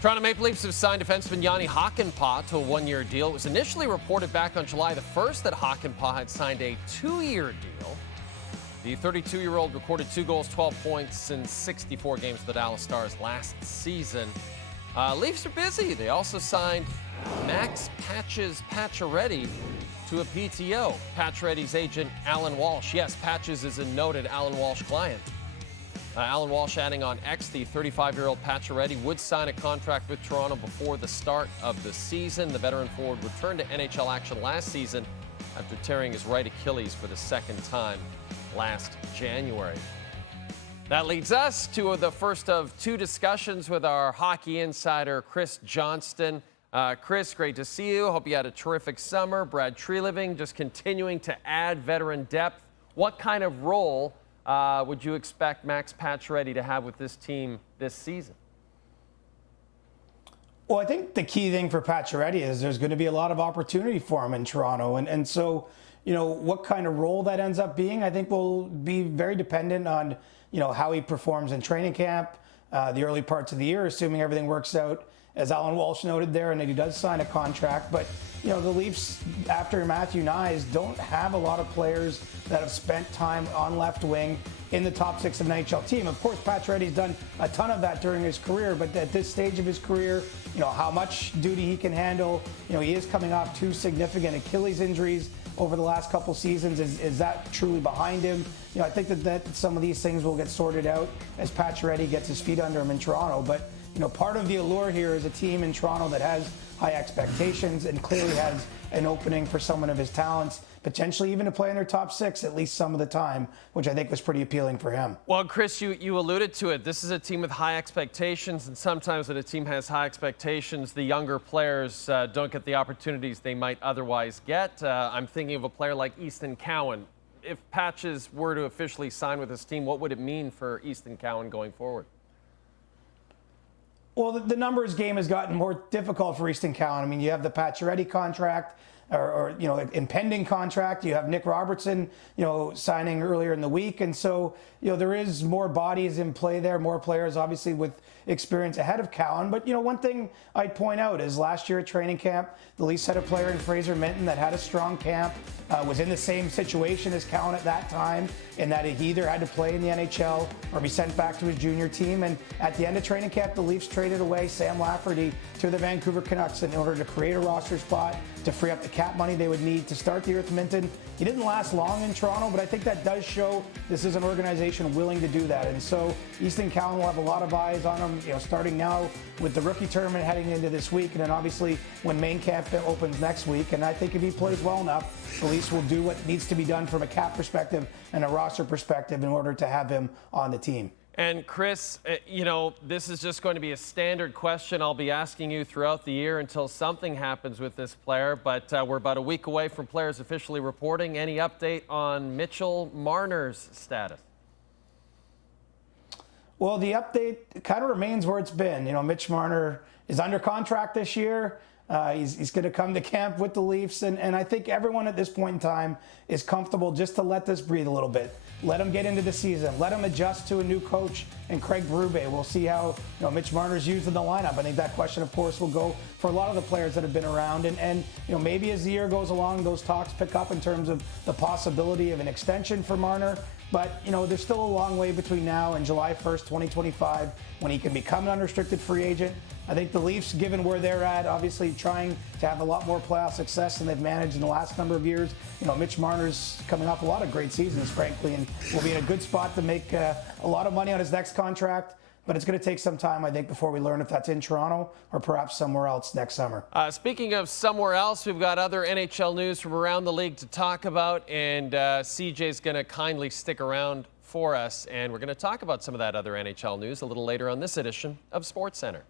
Toronto Maple Leafs have signed defenseman Jani Hakanpää to a one-year deal. It was initially reported back on July the 1st that Hakanpää had signed a two-year deal. The 32-year-old recorded 2 goals, 12 points in 64 games for the Dallas Stars last season. Leafs are busy. They also signed Max Pacioretty to a PTO. Pacioretty's agent, Alan Walsh. Yes, Patches is a noted Alan Walsh client. Alan Walsh adding on X, the 35-year-old Pacioretty would sign a contract with Toronto before the start of the season. The veteran forward returned to NHL action last season after tearing his right Achilles for the second time last January. That leads us to the first of two discussions with our hockey insider, Chris Johnston. Chris, great to see you. Hope you had a terrific summer. Brad Treliving just continuing to add veteran depth. What kind of role would you expect Max Pacioretty to have with this team this season? Well, I think the key thing for Pacioretty is there's going to be a lot of opportunity for him in Toronto. And so, you know, what kind of role that ends up being, I think will be very dependent on, you know, how he performs in training camp, the early parts of the year, assuming everything works out, as Alan Walsh noted there, and that he does sign a contract. But, you know, the Leafs, after Matthew Knies, don't have a lot of players that have spent time on left wing in the top six of an NHL team. Of course, Pacioretty's done a ton of that during his career, but at this stage of his career, you know, how much duty he can handle, you know, he is coming off 2 significant Achilles injuries over the last couple seasons. Is that truly behind him? You know, I think that some of these things will get sorted out as Pacioretty gets his feet under him in Toronto. But, you know, part of the allure here is a team in Toronto that has high expectations and clearly has an opening for someone of his talents, potentially even to play in their top 6 at least some of the time, which I think was pretty appealing for him. Well, Chris, you alluded to it. This is a team with high expectations, and sometimes when a team has high expectations, the younger players don't get the opportunities they might otherwise get. I'm thinking of a player like Easton Cowan. If Patches were to officially sign with this team, what would it mean for Easton Cowan going forward? Well, the numbers game has gotten more difficult for Easton Cowan. I mean, you have the Pacioretty contract, or you know, impending contract. You have Nick Robertson, you know, signing earlier in the week, and so, you know, there is more bodies in play there, more players obviously with experience ahead of Cowan. But, you know, one thing I'd point out is last year at training camp, the Leafs had a player in Fraser Minton that had a strong camp, was in the same situation as Cowan at that time, in that he either had to play in the NHL or be sent back to his junior team. And at the end of training camp, the Leafs traded away Sam Lafferty to the Vancouver Canucks in order to create a roster spot to free up the cap money they would need to start the year with Minton. He didn't last long in Toronto, but I think that does show this is an organization willing to do that. And so Easton Cowan will have a lot of eyes on him, you know, starting now with the rookie tournament heading into this week, and then obviously when main camp opens next week. And I think if he plays well enough, the Leafs will do what needs to be done from a cap perspective and a roster perspective in order to have him on the team. And Chris, you know, this is just going to be a standard question I'll be asking you throughout the year until something happens with this player. But we're about a week away from players officially reporting. Any update on Mitchell Marner's status? Well, the update kind of remains where it's been. You know, Mitch Marner is under contract this year. He's going to come to camp with the Leafs, and I think everyone at this point in time is comfortable just to let this breathe a little bit. Let him get into the season. Let him adjust to a new coach and Craig Berube. We'll see how, you know, Mitch Marner's used in the lineup. I think that question, of course, will go for a lot of the players that have been around. And you know, maybe as the year goes along, those talks pick up in terms of the possibility of an extension for Marner. But, you know, there's still a long way between now and July 1st, 2025, when he can become an unrestricted free agent. I think the Leafs, given where they're at, obviously trying to have a lot more playoff success than they've managed in the last number of years. You know, Mitch Marner's coming off a lot of great seasons, frankly, and will be in a good spot to make a lot of money on his next contract. But it's going to take some time, I think, before we learn if that's in Toronto or perhaps somewhere else next summer. Speaking of somewhere else, we've got other NHL news from around the league to talk about, and CJ's going to kindly stick around for us, and we're going to talk about some of that other NHL news a little later on this edition of SportsCenter.